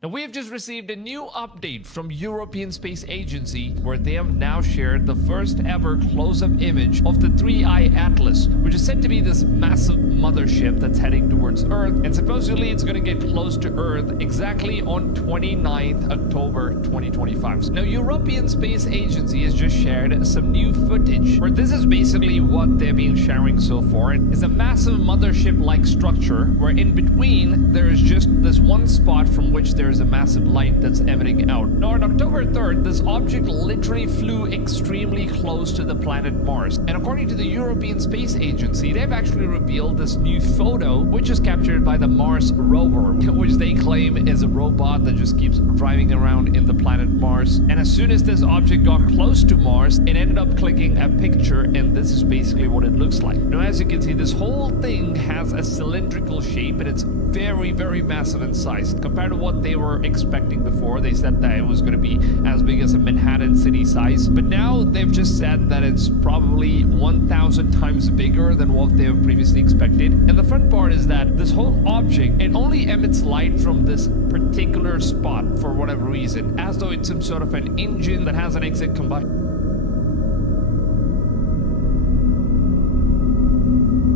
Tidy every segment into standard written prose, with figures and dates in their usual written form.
Now, we have just received a new update from European Space Agency where they have now shared the first ever close-up image of the 3I Atlas, which is said to be this massive mothership that's heading towards Earth, and supposedly it's going to get close to Earth exactly on 29th October 2025. Now, European Space Agency has just shared some new footage where this is basically what they've been sharing so far. It's a massive mothership-like structure where in between there is just this one spot from which there is a massive light that's emanating out. Now, on October 3rd, this object literally flew extremely close to the planet Mars. And according to the European Space Agency, they've actually revealed this new photo, which is captured by the Mars rover, which they claim is a robot that just keeps driving around in the planet Mars. And as soon as this object got close to Mars, it ended up clicking a picture, and this is basically what it looks like. Now, as you can see, this whole thing has a cylindrical shape, and it's very, very massive in size compared to what they were expecting before. They said that it was going to be as big as a Manhattan city size, but now they've just said that it's probably 1,000 times bigger than what they have previously expected. And the fun part is that this whole object, it only emits light from this particular spot for whatever reason, as though it's some sort of an engine that has an exit combustion.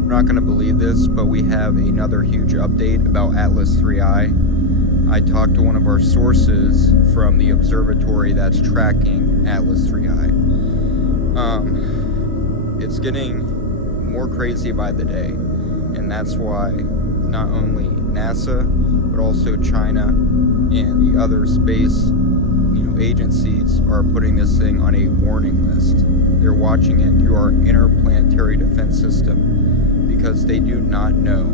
Not going to believe this, but we have another huge update about Atlas 3I. I talked to one of our sources from the observatory that's tracking Atlas 3I. It's getting more crazy by the day, and that's why not only NASA but also China and the other space agencies are putting this thing on a warning list. They're watching it through our interplanetary defense system because they do not know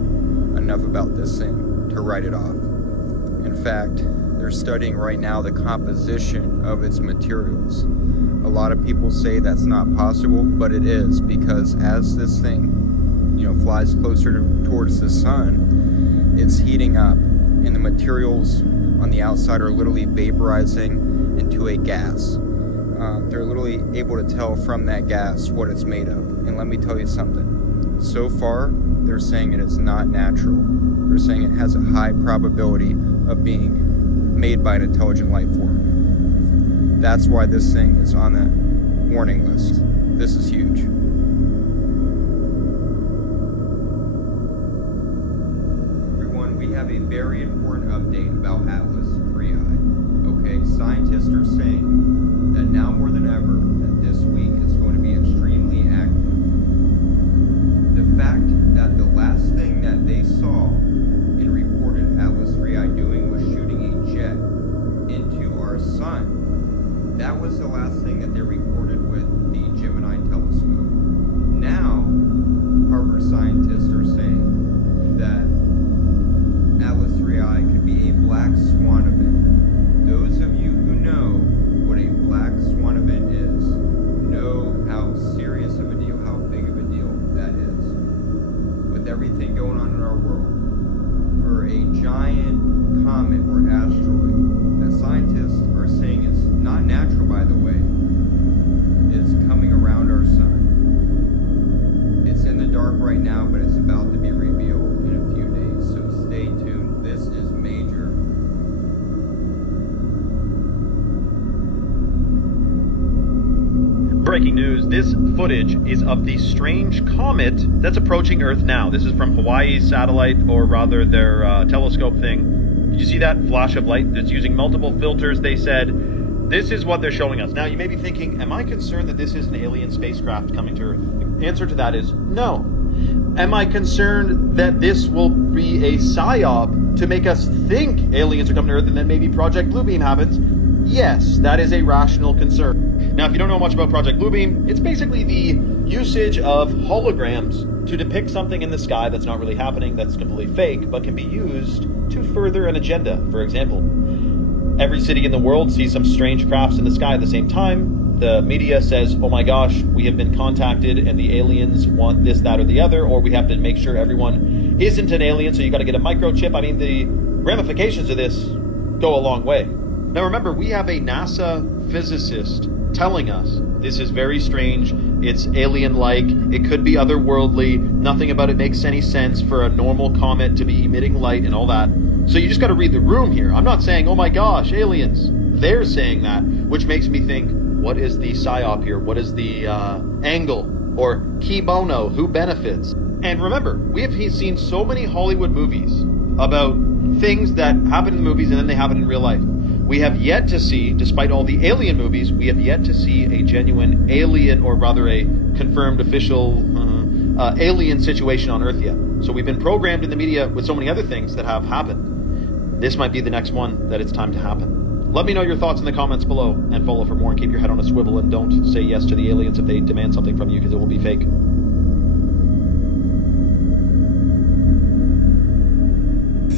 enough about this thing to write it off. In fact, they're studying right now the composition of its materials. A lot of people say that's not possible, but it is, because as this thing, flies closer towards the sun, it's heating up, and the materials on the outside are literally vaporizing into a gas. They're literally able to tell from that gas what it's made of. And let me tell you something. So far, they're saying it is not natural. They're saying it has a high probability of being made by an intelligent life form. That's why this thing is on that warning list. This is huge. Everyone, we have a very important update about Atlas 3I. Okay, scientists are saying that now more than ever, that this week is going to be extremely active. The fact that the last thing that they saw and reported Atlas 3I doing was shooting a jet into our sun. That was the last thing that they reported with the Gemini telescope. Now, Harvard scientists are saying that Atlas 3I could be a black swan event. Those of you who know what a black swan event is know how serious of a deal, how big of a deal that is. With everything going on in our world, for a giant comet or asteroid that scientists are saying is not natural, by the way, is coming around our sun. It's in the dark right now, but it's about to be revealed in a few days, so stay tuned. This is major. Breaking news, this footage is of the strange comet that's approaching Earth now. This is from Hawaii's satellite, or rather their telescope thing. Did you see that flash of light that's using multiple filters? They said, this is what they're showing us. Now, you may be thinking, am I concerned that this is an alien spacecraft coming to Earth? The answer to that is no. Am I concerned that this will be a psyop to make us think aliens are coming to Earth and then maybe Project Bluebeam happens? Yes, that is a rational concern. Now, if you don't know much about Project Bluebeam, it's basically the usage of holograms to depict something in the sky that's not really happening, that's completely fake, but can be used to further an agenda. For example, every city in the world sees some strange crafts in the sky at the same time. The media says, oh my gosh, we have been contacted and the aliens want this, that, or the other, or we have to make sure everyone isn't an alien, so you got to get a microchip. I mean, the ramifications of this go a long way. Now remember, we have a NASA physicist telling us this is very strange, it's alien-like, it could be otherworldly, nothing about it makes any sense for a normal comet to be emitting light and all that. So you just got to read the room here. I'm not saying, oh my gosh, aliens. They're saying that, which makes me think, what is the psyop here? What is the angle? Or key bono? Who benefits? And remember, we have seen so many Hollywood movies about things that happen in the movies and then they happen in real life. We have yet to see, despite all the alien movies, we have yet to see a genuine alien, or rather a confirmed official alien situation on Earth yet. So we've been programmed in the media with so many other things that have happened. This might be the next one that it's time to happen. Let me know your thoughts in the comments below, and follow for more, and keep your head on a swivel, and don't say yes to the aliens if they demand something from you, because it will be fake.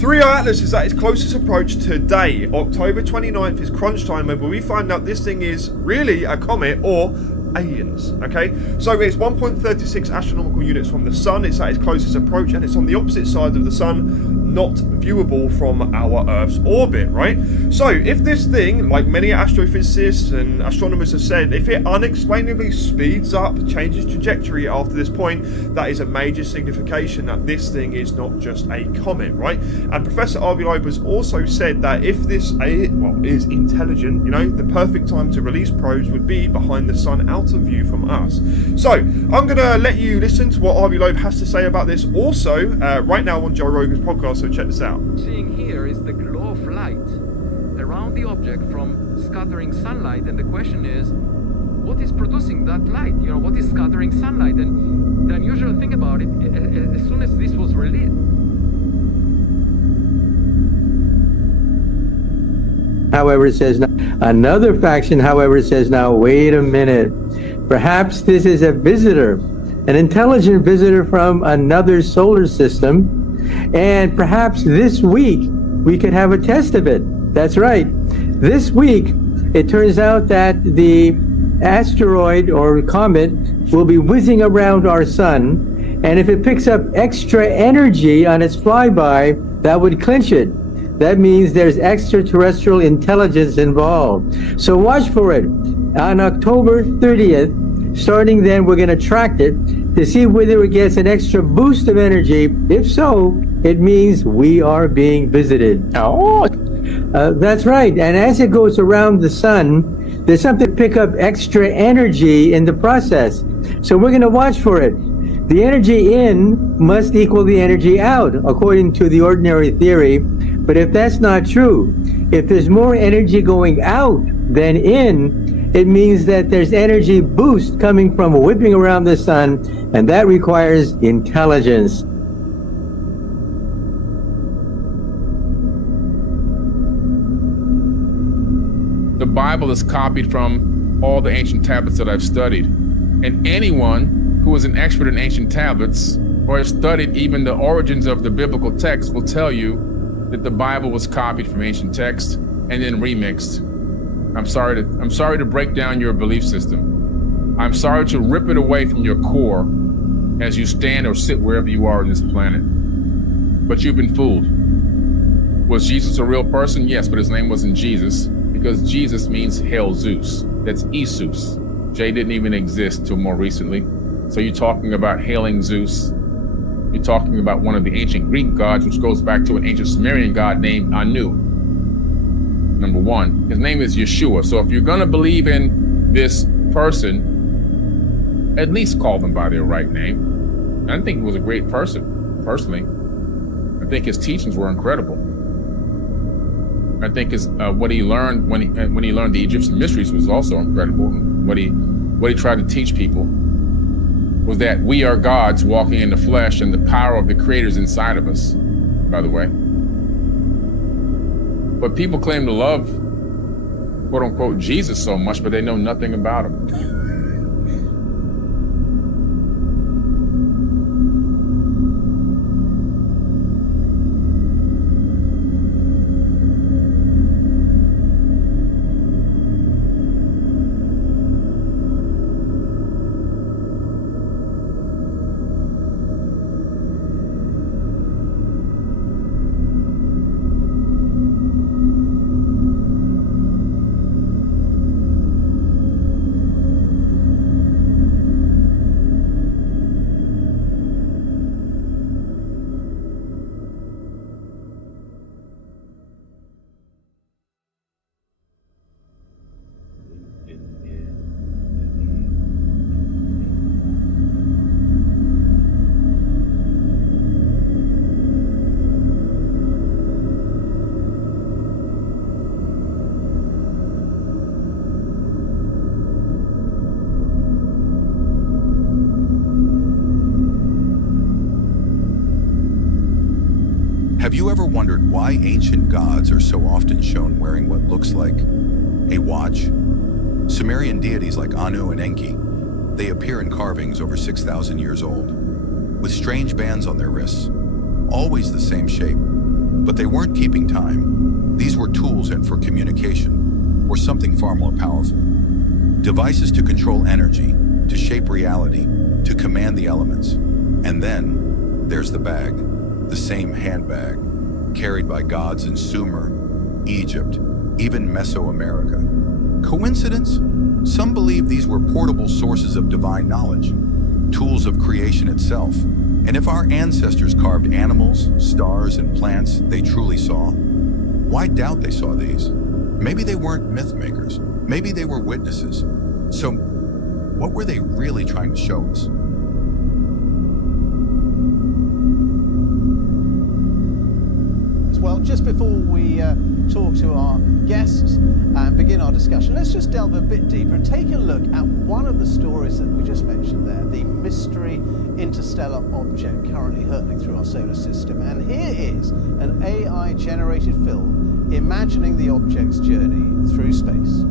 3i Atlas is at its closest approach today. October 29th is crunch time, where we find out this thing is really a comet or aliens. Okay, so it's 1.36 astronomical units from the sun. It's at its closest approach, and it's on the opposite side of the sun, not viewable from our Earth's orbit, right? So if this thing, like many astrophysicists and astronomers have said, if it unexplainably speeds up, changes trajectory after this point, that is a major signification that this thing is not just a comet, right? And Professor Audiojungle has also said that if this is intelligent, you know, the perfect time to release probes would be behind the sun, out of view from us. So I'm gonna let you listen to what Audiojungle has to say about this also right now on Joe Rogan's podcast, so check this out. Seeing here is the glow of light around the object from scattering sunlight, and the question is, what is producing that light? You know, what is scattering sunlight? And the unusual thing about it, as soon as this was released, however, says now, another faction, however, says now, wait a minute, perhaps this is a visitor, an intelligent visitor from another solar system, and perhaps this week we could have a test of it. That's right. This week, it turns out that the asteroid or comet will be whizzing around our sun, and if it picks up extra energy on its flyby, that would clinch it. That means there's extraterrestrial intelligence involved. So watch for it. On October 30th, starting then, we're going to track it to see whether it gets an extra boost of energy. If so, it means we are being visited. Oh, that's right. And as it goes around the sun, there's something to pick up extra energy in the process. So we're going to watch for it. The energy in must equal the energy out, according to the ordinary theory. But if that's not true, if there's more energy going out than in, it means that there's energy boost coming from whipping around the sun, and that requires intelligence. The Bible is copied from all the ancient tablets that I've studied. And anyone who is an expert in ancient tablets or has studied even the origins of the biblical text will tell you that the Bible was copied from ancient texts and then remixed. I'm sorry to break down your belief system. I'm sorry to rip it away from your core as you stand or sit wherever you are on this planet. But you've been fooled. Was Jesus a real person? Yes, but his name wasn't Jesus, because Jesus means Hail Zeus. That's Esus. J didn't even exist till more recently. So you're talking about hailing Zeus. You're talking about one of the ancient Greek gods, which goes back to an ancient Sumerian god named Anu. Number one, his name is Yeshua. So if you're gonna believe in this person, at least call them by their right name. I think he was a great person, personally. I think his teachings were incredible. I think his what he learned when he learned the Egyptian mysteries was also incredible. What he tried to teach people was that we are gods walking in the flesh, and the power of the Creator is inside of us, by the way. But people claim to love, quote unquote, Jesus so much, but they know nothing about him. Have you ever wondered why ancient gods are so often shown wearing what looks like a watch? Sumerian deities like Anu and Enki, they appear in carvings over 6,000 years old, with strange bands on their wrists, always the same shape. But they weren't keeping time. These were tools and for communication, or something far more powerful. Devices to control energy, to shape reality, to command the elements. And then there's the bag, the same handbag, carried by gods in Sumer, Egypt, even Mesoamerica. Coincidence? Some believe these were portable sources of divine knowledge, tools of creation itself. And if our ancestors carved animals, stars, and plants they truly saw, why doubt they saw these? Maybe they weren't myth makers. Maybe they were witnesses. So, what were they really trying to show us? Well, just before we talk to our guests and begin our discussion, let's just delve a bit deeper and take a look at one of the stories that we just mentioned there, the mystery interstellar object currently hurtling through our solar system. And here is an AI-generated film imagining the object's journey through space.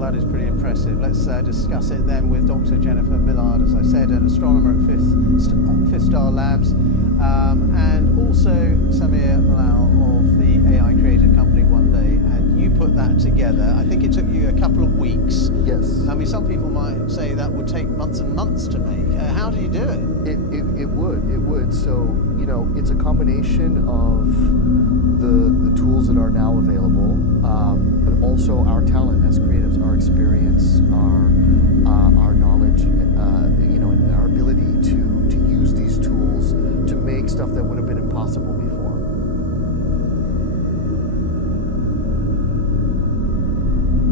That is pretty impressive. Let's discuss it then with Dr. Jennifer Millard, as I said, an astronomer at Fifth Star Labs, and also Samir Malal of the AI creative company One Day. And you put that together. I think it took you a couple of weeks. Yes. I mean, some people might say that would take months and months to make. How do you do it? It would. So, you know, it's a combination of the tools that are now available, but also our talent as creatives, our experience, our knowledge, you know, and our ability to use these tools to make stuff that would have been impossible before.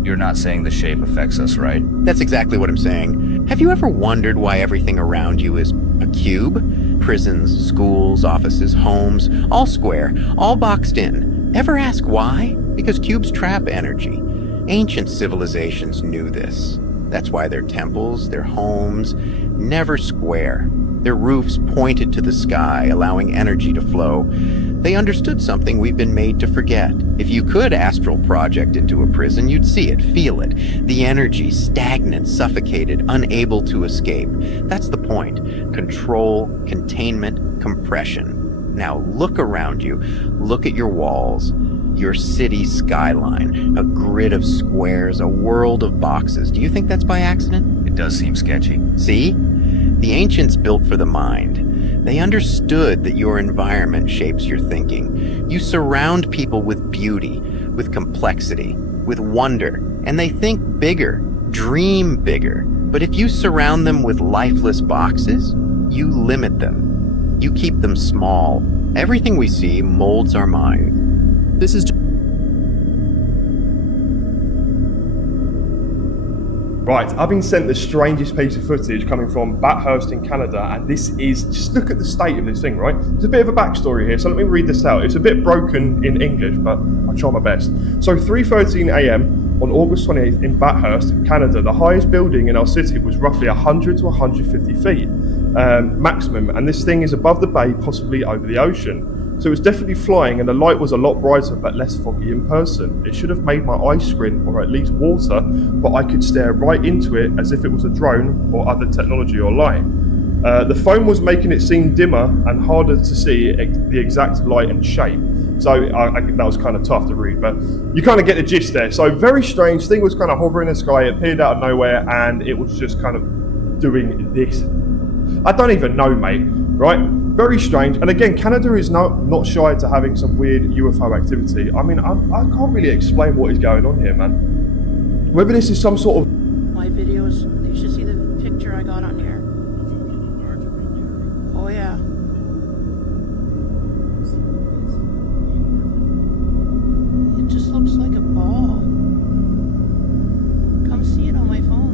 You're not saying the shape affects us, right? That's exactly what I'm saying. Have you ever wondered why everything around you is a cube? Prisons, schools, offices, homes, all square, all boxed in. Ever ask why? Because cubes trap energy. Ancient civilizations knew this. That's why their temples, their homes, never square. Their roofs pointed to the sky, allowing energy to flow. They understood something we've been made to forget. If you could astral project into a prison, you'd see it, feel it. The energy, stagnant, suffocated, unable to escape. That's the point. Control, containment, compression. Now look around you. Look at your walls. Your city skyline. A grid of squares, a world of boxes. Do you think that's by accident? It does seem sketchy. See? The ancients built for the mind. They understood that your environment shapes your thinking. You surround people with beauty, with complexity, with wonder, and they think bigger, dream bigger. But if you surround them with lifeless boxes, you limit them. You keep them small. Everything we see molds our mind. This is Right, I've been sent the strangest piece of footage coming from Bathurst in Canada, and this is, just look at the state of this thing, right? There's a bit of a backstory here, so let me read this out. It's a bit broken in English, but I'll try my best. So 3:13 a.m. on August 28th in Bathurst, Canada, the highest building in our city was roughly 100 to 150 feet maximum, and this thing is above the bay, possibly over the ocean. So it was definitely flying, and the light was a lot brighter but less foggy in person. It should have made my eyes squint, or at least water, but I could stare right into it as if it was a drone or other technology or light. The foam was making it seem dimmer and harder to see the exact light and shape. So that was kind of tough to read, but you kind of get the gist there. So very strange, thing was kind of hovering in the sky, it appeared out of nowhere, and it was just kind of doing this. I don't even know, mate, right? Very strange. And again, Canada is not shy to having some weird UFO activity. I mean, I can't really explain what is going on here, man. Whether this is some sort of... My videos, you should see the picture I got on here. Oh yeah. It just looks like a ball. Come see it on my phone.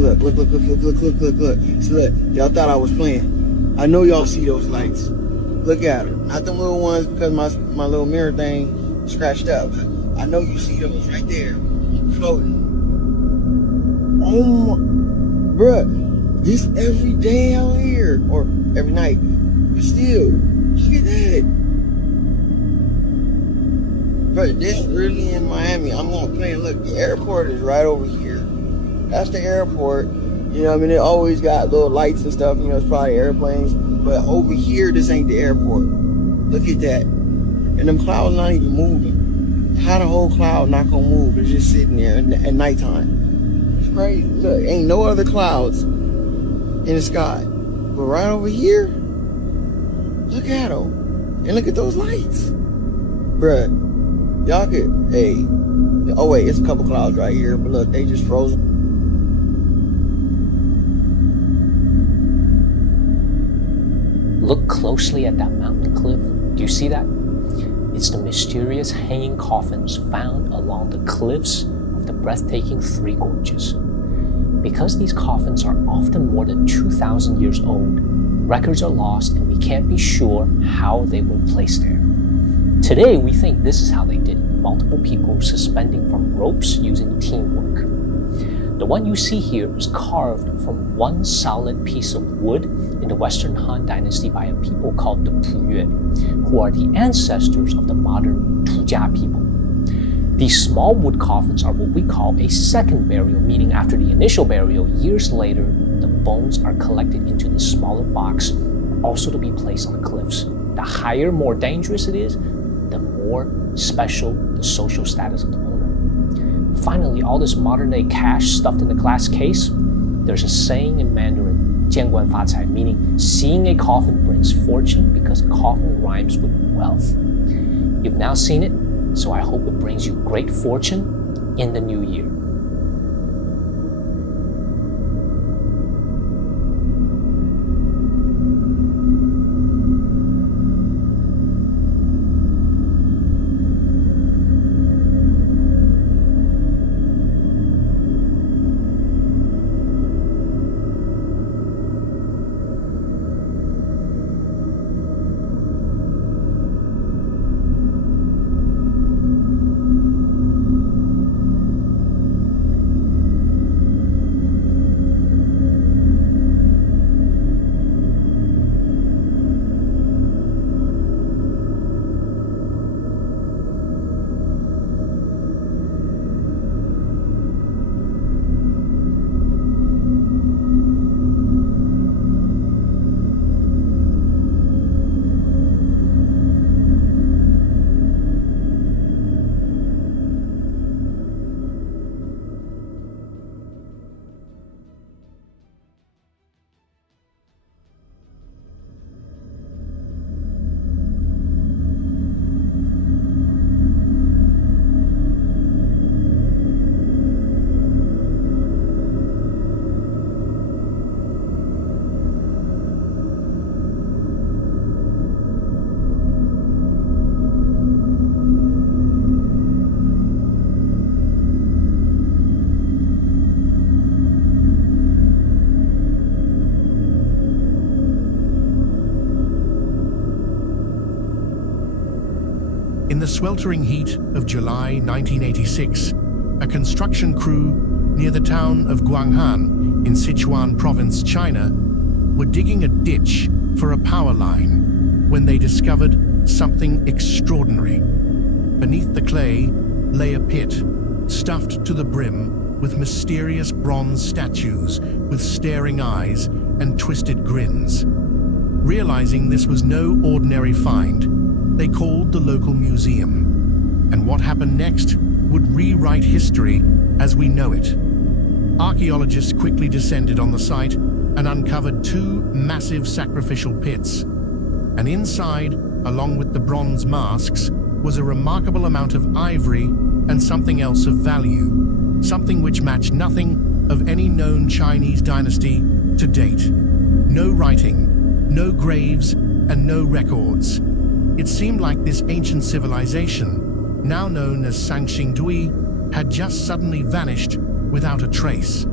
look. See, look, y'all thought I was playing. I know y'all see those lights. Look at them. Not them little ones because my little mirror thing scratched up. I know you see those right there, floating. Oh my, bruh, this every day out here, or every night, but still, look at that. Bruh, this really in Miami. I'm gonna play and look, the airport is right over here. That's the airport. You know what I mean? It always got little lights and stuff, you know, it's probably airplanes. But over here, this ain't the airport. Look at that. And them clouds not even moving. How the whole cloud not gonna move? It's just sitting there at nighttime. It's crazy. Look, ain't no other clouds in the sky. But right over here, look at them. And look at those lights. Bruh, y'all could, hey. Oh wait, it's a couple clouds right here, but look, they just frozen. Look closely at that mountain cliff. Do you see that? It's the mysterious hanging coffins found along the cliffs of the breathtaking Three Gorges. Because these coffins are often more than 2,000 years old, records are lost and we can't be sure how they were placed there. Today, we think this is how they did it. Multiple people suspending from ropes using teamwork. The one you see here is carved from one solid piece of wood in the Western Han Dynasty by a people called the Puyue, who are the ancestors of the modern Tujia people. These small wood coffins are what we call a second burial, meaning after the initial burial, years later, the bones are collected into the smaller box, also to be placed on the cliffs. The higher, more dangerous it is, the more special the social status of the owner. Finally, all this modern-day cash stuffed in the glass case, there's a saying in Mandarin, 见官发财, meaning seeing a coffin brings fortune because coffin rhymes with wealth. You've now seen it, so I hope it brings you great fortune in the new year. In the sweltering heat of July 1986, a construction crew near the town of Guanghan in Sichuan province, China, were digging a ditch for a power line when they discovered something extraordinary. Beneath the clay lay a pit, stuffed to the brim with mysterious bronze statues with staring eyes and twisted grins. Realizing this was no ordinary find, they called the local museum. And what happened next would rewrite history as we know it. Archaeologists quickly descended on the site and uncovered two massive sacrificial pits. And inside, along with the bronze masks, was a remarkable amount of ivory and something else of value, something which matched nothing of any known Chinese dynasty to date. No writing, no graves, and no records. It seemed like this ancient civilization, now known as Sanxingdui, had just suddenly vanished without a trace.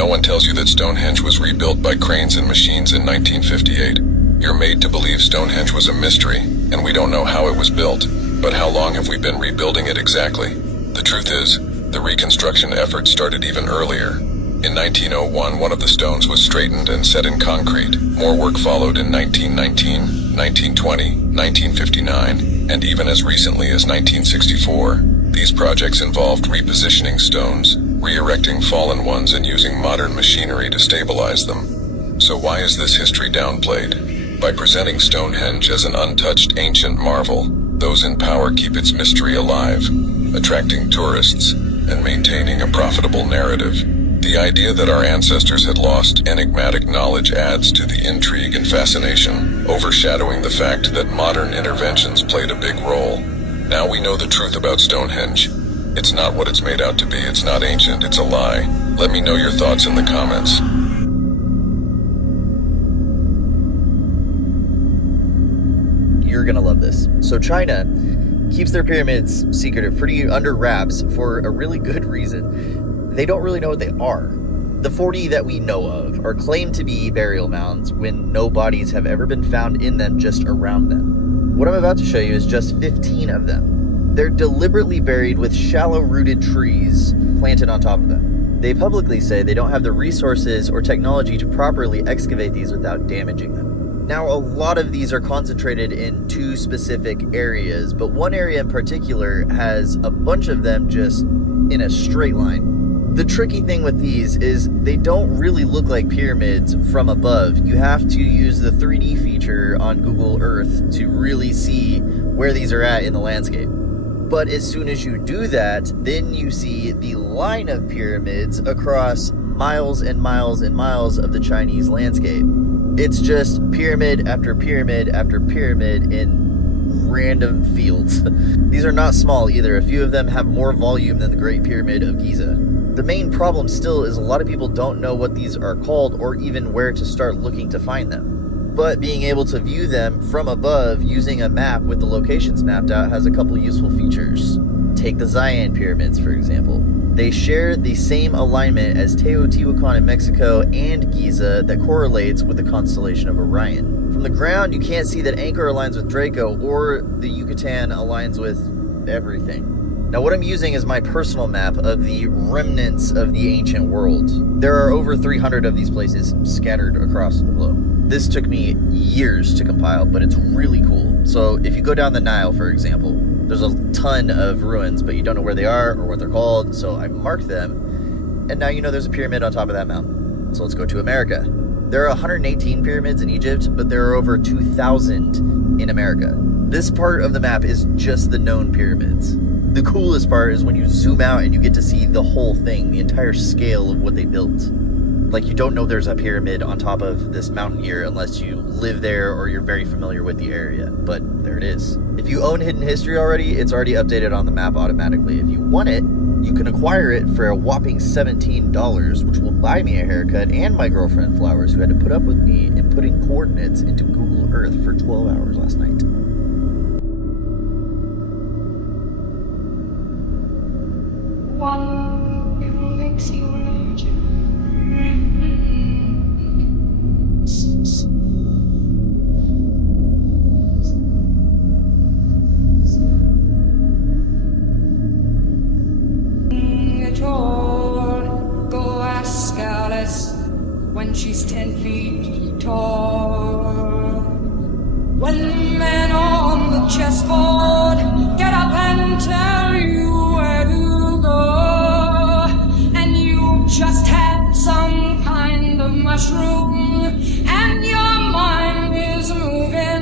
No one tells you that Stonehenge was rebuilt by cranes and machines in 1958. You're made to believe Stonehenge was a mystery, and we don't know how it was built. But how long have we been rebuilding it exactly? The truth is, the reconstruction effort started even earlier. In 1901, one of the stones was straightened and set in concrete. More work followed in 1919, 1920, 1959, and even as recently as 1964. These projects involved repositioning stones, re-erecting fallen ones, and using modern machinery to stabilize them. So why is this history downplayed? By presenting Stonehenge as an untouched ancient marvel, those in power keep its mystery alive, attracting tourists and maintaining a profitable narrative. The idea that our ancestors had lost enigmatic knowledge adds to the intrigue and fascination, overshadowing the fact that modern interventions played a big role. Now we know the truth about Stonehenge. It's not what it's made out to be. It's not ancient. It's a lie. Let me know your thoughts in the comments. You're gonna love this. So China keeps their pyramids secretive, pretty under wraps, for a really good reason. They don't really know what they are. The 40 that we know of are claimed to be burial mounds when no bodies have ever been found in them, just around them. What I'm about to show you is just 15 of them. They're deliberately buried with shallow-rooted trees planted on top of them. They publicly say they don't have the resources or technology to properly excavate these without damaging them. Now, a lot of these are concentrated in two specific areas, but one area in particular has a bunch of them just in a straight line. The tricky thing with these is they don't really look like pyramids from above. You have to use the 3D feature on Google Earth to really see where these are at in the landscape. But as soon as you do that, then you see the line of pyramids across miles and miles and miles of the Chinese landscape. It's just pyramid after pyramid after pyramid in random fields. These are not small either. A few of them have more volume than the Great Pyramid of Giza. The main problem still is a lot of people don't know what these are called or even where to start looking to find them. But being able to view them from above using a map with the locations mapped out has a couple useful features. Take the Zion pyramids, for example. They share the same alignment as Teotihuacan in Mexico and Giza that correlates with the constellation of Orion. From the ground, you can't see that Anchor aligns with Draco or the Yucatan aligns with everything. Now, what I'm using is my personal map of the remnants of the ancient world. There are over 300 of these places scattered across the globe. This took me years to compile, but it's really cool. So if you go down the Nile, for example, there's a ton of ruins, but you don't know where they are or what they're called, so I marked them, and now you know there's a pyramid on top of that mountain. So let's go to America. There are 118 pyramids in Egypt, but there are over 2,000 in America. This part of the map is just the known pyramids. The coolest part is when you zoom out and you get to see the whole thing, the entire scale of what they built. Like, you don't know there's a pyramid on top of this mountain here unless you live there or you're very familiar with the area, but there it is. If you own Hidden History already, it's already updated on the map automatically. If you want it, you can acquire it for a whopping $17, which will buy me a haircut and my girlfriend flowers, who had to put up with me in putting coordinates into Google Earth for 12 hours last night. One makes you larger. Go ask Alice when she's 10 feet tall. When the men on the chessboard get up and tell you where to go, and you just had some kind of mushroom, and your mind is moving